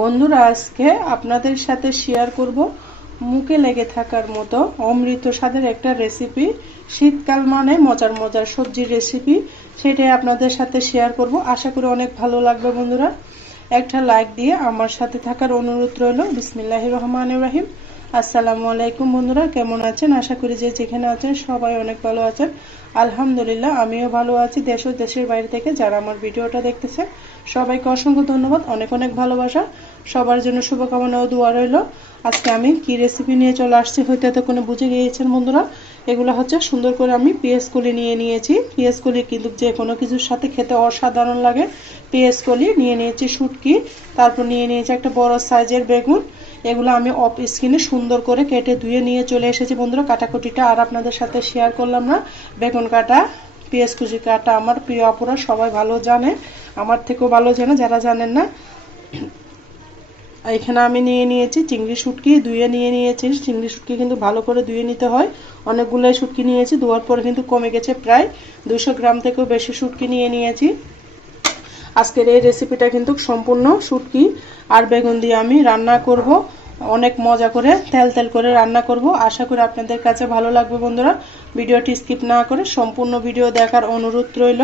বন্ধুরা, আজকে আপনাদের সাথে শেয়ার করব মুখে লেগে থাকার মতো অমৃত স্বাদের একটা রেসিপি। শীতকাল মানে মজার মজার সবজির রেসিপি, সেটাই আপনাদের সাথে শেয়ার করব। আশা করি অনেক ভালো লাগবে। বন্ধুরা, একটা লাইক দিয়ে আমার সাথে থাকার অনুরোধ রইল। বিসমিল্লাহির রহমানির রহিম। আসসালামু আলাইকুম বন্ধুরা, কেমন আছেন? আশা করি যে যেখানে আছেন সবাই অনেক ভালো আছেন। আলহামদুলিল্লাহ, আমিও ভালো আছি। দেশ ও দেশের বাইরে থেকে যারা আমার ভিডিওটা দেখতেছে সবাইকে অসংখ্য ধন্যবাদ, অনেক অনেক ভালোবাসা। সবার জন্য শুভকামনা ও দোয়া রইল। আজকে আমি কি রেসিপি নিয়ে চলে আসছি হয়তো এতক্ষণে বুঝে গিয়েছেন বন্ধুরা। এগুলো হচ্ছে সুন্দর করে আমি পেঁয়াজ কলি নিয়ে নিয়েছি। পেঁয়াজ কলি কিন্তু যে কোনো কিছুর সাথে খেতে অসাধারণ লাগে। পেঁয়াজ কলি নিয়ে নিয়েছি, শুটকি, তারপর নিয়ে নিয়েছি একটা বড় সাইজের বেগুন। এগুলো আমি অফ স্ক্রিনে সুন্দর করে কেটে ধুয়ে নিয়ে চলে এসেছি বন্ধুরা। কাটাকুটিটা আর আপনাদের সাথে শেয়ার করলাম না। বেগুন কাটা, পেঁয়াজ কুচি কাটা আমার প্রিয় আপুরা সবাই ভালো জানে, আমার থেকেও ভালো জানে যারা জানেন না। এখানে আমি নিয়ে নিয়েছি চিংড়ি শুটকি, ধুয়ে নিয়ে নিয়েছি। চিংড়ি শুটকি কিন্তু ভালো করে ধুয়ে নিতে হয়। অনেকগুলোই শুটকি নিয়েছি, ধোয়ার পরে কিন্তু কমে গেছে, প্রায় 200 গ্রাম থেকেও বেশি শুটকি নিয়ে নিয়েছি। আজকের এই রেসিপিটা কিন্তু সম্পূর্ণ শুটকি আর বেগুন দিয়ে আমি রান্না করব। অনেক মজা করে তেল তেল করে রান্না করব। আশা করি আপনাদের কাছে ভালো লাগবে বন্ধুরা। ভিডিওটি স্কিপ না করে সম্পূর্ণ ভিডিও দেখার অনুরোধ রইল।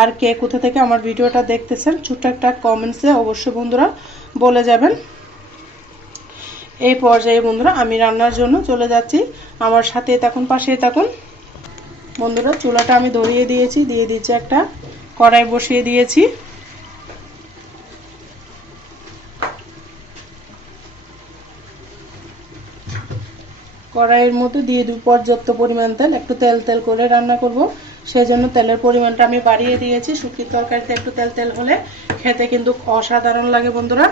আর কে কোথা থেকে আমার ভিডিওটা দেখতেছেন ছোট্ট একটা কমেন্টসে অবশ্যই বন্ধুরা বলে যাবেন। এই পর্যায়ে বন্ধুরা আমি রান্নার জন্য চলে যাচ্ছি, আমার সাথে থাকুন, পাশে থাকুন। বন্ধুরা, চুলাটা আমি ধরিয়ে দিয়েছি, দিয়ে দিচ্ছি একটা কড়াই বসিয়ে দিয়েছি। কড়াইয়ের মধ্যে দিয়ে দিব পর্যাপ্ত পরিমাণ তেল। একটু তেল তেল করে রান্না করব, সেই জন্য তেলের পরিমাণটা আমি বাড়িয়ে দিয়েছি। শুটকির তরকারিতে একটু তেল তেল হলে খেতে কিন্তু অসাধারণ লাগে বন্ধুরা।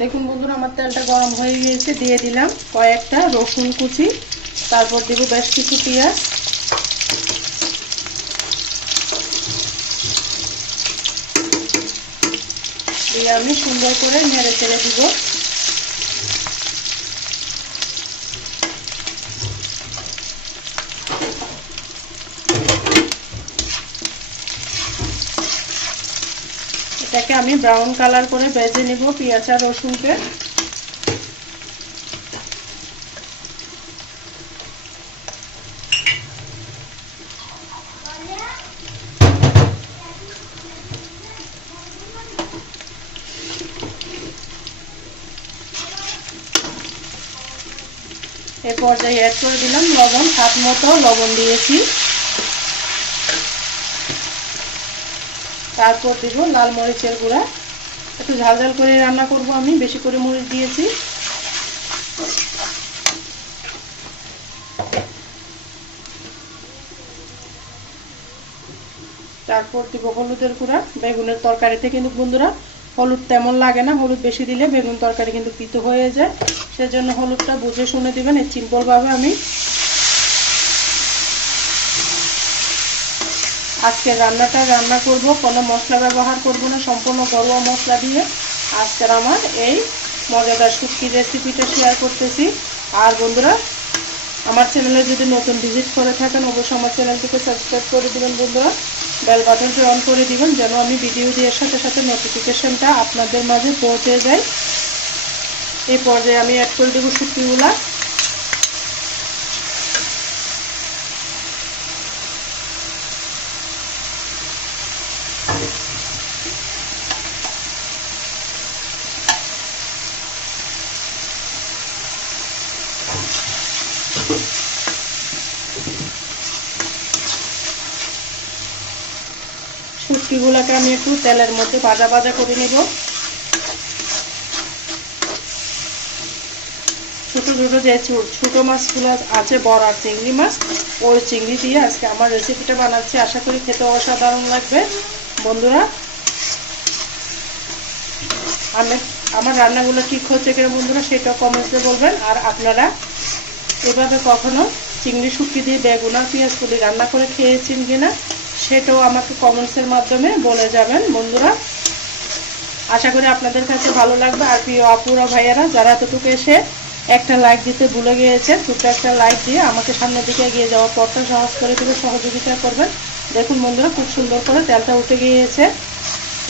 দেখুন বন্ধুরা, আমার তেলটা গরম হয়ে গিয়েছে, দিয়ে দিলাম কয়েকটা রসুন কুচি, তারপর দিব বেশ কিছু পেঁয়াজ, দিয়ে আমি সুন্দর করে নেড়ে চেড়ে দিব। এটাকে আমি ব্রাউন কালার করে ভেজে নিব পেঁয়াজ আর রসুনকে। এই পর্যায়ে অ্যাড করে দিলাম লবণ, স্বাদ মতো লবণ দিয়েছি। তারপর দিব লাল মরিচের গুঁড়া। একটু ঝাল ঝাল করে রান্না করব আমি, বেশি করে মরিচ দিয়েছি। তারপর দিব হলুদের গুঁড়া। বেগুনের তরকারিতে কিন্তু বন্ধুরা হলুদ তেমন লাগে না, হলুদ বেশি দিলে বেগুন তরকারি কিন্তু তিতো হয়ে যায়, সেজন্য হলুদটা বুঝে শুনে দিবেন। এই সিম্পল ভাবে আমি আজকে রান্নাটা রান্না করব, কোনো মশলা ব্যবহার করব না, সম্পূর্ণ ঘরোয়া মশলা দিয়ে আজকের আমার এই মজাদার শুটকির রেসিপিটা শেয়ার করতেছি। আর বন্ধুরা, আমার চ্যানেলে যদি নতুন ভিজিট করে থাকেন অবশ্যই আমার চ্যানেলটিকে সাবস্ক্রাইব করে দিবেন বন্ধুরা। বেল বাটনটি অন করে দিবেন যেন আমি ভিডিও দেওয়ার সাথে সাথে নোটিফিকেশনটা আপনাদের মাঝে পৌঁছে যায়। এই পর্যায়ে আমি অ্যাড করে দেবো শুটকিগুলা। শুটকিগুলোকে আমি একটু তেলের মধ্যে ভাজা ভাজা করে নেব। ছোট ছোট যে ছোট মাছগুলো আছে, বড় আর চিংড়ি মাছ, ওই চিংড়ি দিয়ে আজকে আমার রেসিপিটা বানাচ্ছি। আশা করি খেতে অসাধারণ লাগবে বন্ধুরা। আমার রান্নাগুলো ঠিক হচ্ছে কিনা বন্ধুরা সেটাও কমেন্টসে বলবেন। আর আপনারা এভাবে কখনো চিংড়ি শুটকি দিয়ে বেগুন আর পেঁয়াজ কলি রান্না করে খেয়েছেন কিনা সেটাও আমাকে কমেন্টসের মাধ্যমে বলে যাবেন বন্ধুরা। আশা করি আপনাদের কাছে ভালো লাগবে। আর প্রিয় আপুরা ভাইয়ারা যারা এতটুকু এসে একটা লাইক দিতে ভুলে গিয়েছে, ছোট্ট একটা লাইক দিয়ে আমাকে সামনের দিকে এগিয়ে যাওয়ার পথটা সহজ করে দিলে সহযোগিতা করবেন। দেখুন বন্ধুরা, খুব সুন্দর করে তেলটা উঠে গিয়েছে।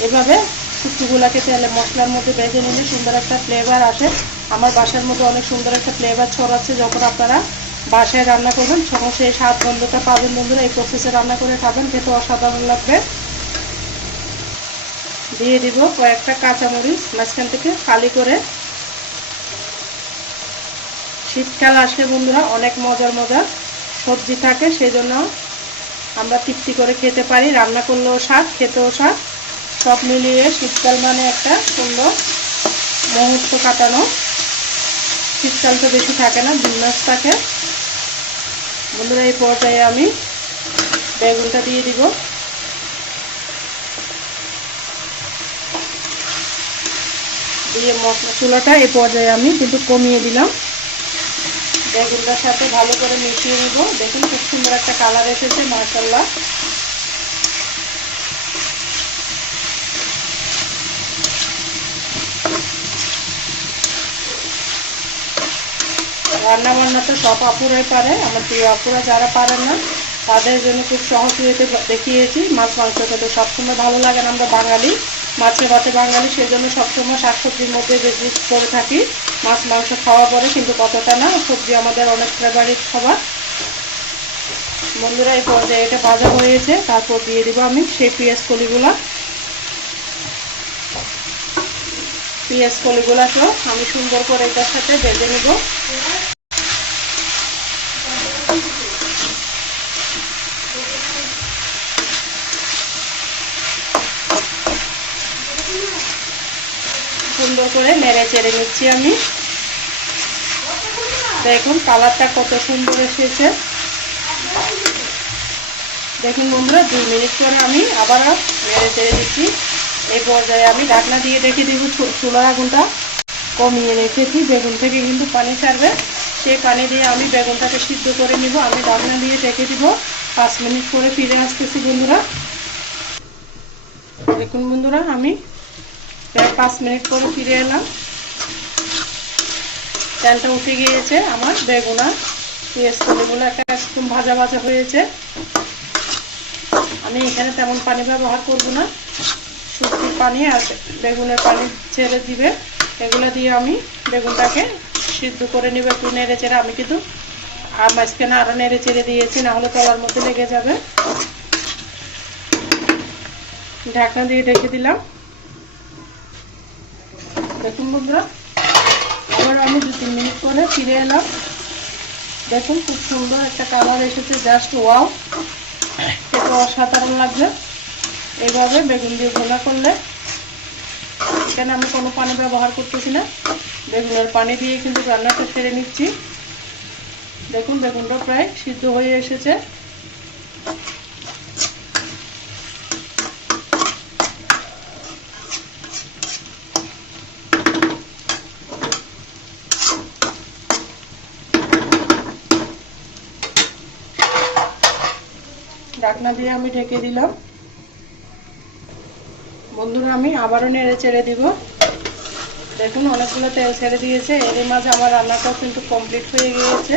এভাবে শুটকিগুলোকে তেলে মশলার মধ্যে ভেজে নিলে সুন্দর একটা ফ্লেভার আসে। আমার বাসার মধ্যে অনেক সুন্দর একটা ফ্লেভার ছড়াচ্ছে। যখন আপনারা বাসায় রান্না করবেন তখন সেই স্বাদ গন্ধটা পাবেন বন্ধুরা। এই প্রসেসে রান্না করে খাবেন, খেতে অসাধারণ লাগবে। দিয়ে দিব কয়েকটা কাঁচামরিচ মাঝখান থেকে ফালি করে। শীতকাল আসলে বন্ধুরা অনেক মজার মজার সবজি থাকে, সেই জন্য আমরা তৃপ্তি করে খেতে পারি। রান্না করলেও স্বাদ, খেতেও স্বাদ। সব মিলিয়ে শীতকাল মানে একটা সুন্দর মুহূর্ত কাটানো। শীতকাল তো বেশি থাকে না, 2 মাস থাকে বন্ধুরা। এই পর্যায়ে আমি বেগুনটা দিয়ে দিব। দিয়ে মশলা চুলাটা এই পর্যায়ে আমি কিন্তু কমিয়ে দিলাম। বেগুনটার সাথে ভালো করে মিশিয়ে নিব। দেখুন খুব সুন্দর একটা কালার এসেছে, মাশাআল্লাহ। রান্না বান্না তো সব আপুরাই পারে, আমার প্রিয় আপুরা যারা পারেন না তাদের জন্য খুব সহজ হয়েতে দেখিয়েছি। মাছ মাংস খেতে সবসময় ভালো লাগে না, আমরা বাঙালি, মাছে ভাতে বাঙালি, সেই জন্য সবসময় শাকসবজির মধ্যে বেশি করে থাকি। মাছ মাংস খাওয়া পরে কিন্তু কতটা না, সবজি আমাদের অনেক ফেভারিট খাবার বন্ধুরা। এই পর্যায়ে এটা ভাজা হয়েছে, তারপর দিয়ে দিব আমি সেই পেঁয়াজ কলিগুলাকেও আমি সুন্দর করে এটার সাথে ভেজে নিব। সুন্দর করে নেড়ে চেড়ে নিচ্ছি আমি। দেখুন কালারটা কত সুন্দর এসেছে। দেখুন বন্ধুরা, 2 মিনিট পরে আমি আবারও নেড়ে চেড়ে দিচ্ছি। এই পর্যায়ে আমি ঢাকনা দিয়ে রেখে দিব। চুলার আগুনটা কমিয়ে রেখেছি, বেগুন থেকে কিন্তু পানি ছাড়বে, সেই পানি দিয়ে আমি বেগুনটাকে সিদ্ধ করে নিব। আমি ঢাকনা দিয়ে রেখে দিব। 5 মিনিট পরে ফিরে আসতেছি বন্ধুরা। দেখুন বন্ধুরা, আমি প্রায় 5 মিনিট পরে ফিরে এলাম। তেলটা উঠে গিয়েছে, আমার বেগুন আর পেঁয়াজ কলিগুলো একদম ভাজা ভাজা হয়েছে। আমি এখানে তেমন পানি ব্যবহার করব না, শুটকির পানি আর বেগুনের পানি ছেড়ে দিবে, এগুলো দিয়ে আমি বেগুনটাকে সিদ্ধ করে নিব। একটু নেড়ে চেড়ে আমি কিন্তু মাঝখানে আরো নেড়ে চেড়ে দিয়েছি, না হলে তলার মধ্যে লেগে যাবে। ঢাকনা দিয়ে রেখে দিলাম। দেখুন বন্ধুরা, আবার আমি 2-3 মিনিট পরে ফিরে এলাম। দেখুন খুব সুন্দর একটা কালার এসেছে, জাস্ট ওয়াও, খেতে অসাধারণ লাগবে। এইভাবে বেগুন দিয়ে ভোনা করলে, এখানে আমি কোনো পানি ব্যবহার করতেছি না, বেগুনের পানি দিয়ে কিন্তু রান্নাটা সেরে নিচ্ছি। দেখুন বেগুনটা প্রায় সিদ্ধ হয়ে এসেছে। ঢাকনা দিয়ে আমি ঢেকে দিলাম বন্ধুরা। আমি আবারও নেড়ে চেড়ে দিব। দেখুন অনেকগুলো তেল ছেড়ে দিয়েছে। এর মাঝে আমার রান্নাটাও কিন্তু কমপ্লিট হয়ে গিয়েছে।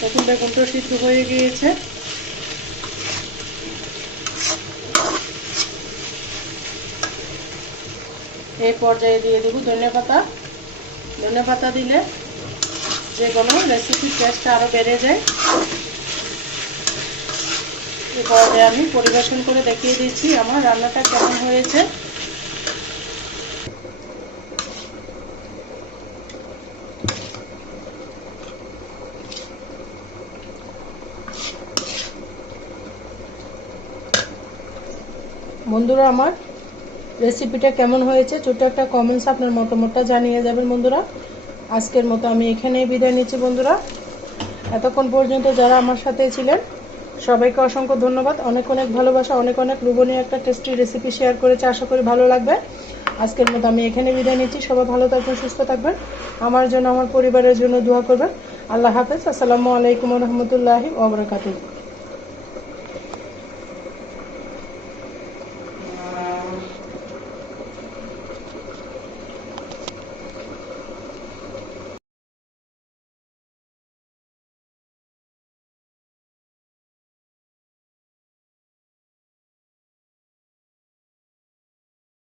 দেখুন বেগুনটাও সিদ্ধ হয়ে গিয়েছে। এই পর্যায়ে দিয়ে দেব ধনেপাতা। ধনেপাতা দিলে যে কোনো রেসিপির টেস্ট আরো বেড়ে যায়। এই পর্যায়ে আমি পরিবেশন করে দেখিয়ে দিচ্ছি আমার রান্নাটা কেমন হয়েছে। বন্ধুরা আমার রেসিপিটা কেমন হয়েছে ছোট্ট একটা কমেন্টস আপনার মতামতটা জানিয়ে যাবেন বন্ধুরা। আজকের মতো আমি এখানেই বিদায় নিচ্ছি বন্ধুরা। এতক্ষণ পর্যন্ত যারা আমার সাথে ছিলেন সবাইকে অসংখ্য ধন্যবাদ। অনেক অনেক ভালোবাসা, অনেক অনেক লোভনীয় একটা টেস্টি রেসিপি শেয়ার করেছি, আশা করি ভালো লাগবে। আজকের মতো আমি এখানে বিদায় নিচ্ছি। সবাই ভালো থাকবেন, সুস্থ থাকবেন, আমার জন্য আমার পরিবারের জন্য দোয়া করবেন। আল্লাহ হাফেজ। আসসালামু আলাইকুম ওয়া রাহমাতুল্লাহি ওয়া বারাকাতুহু।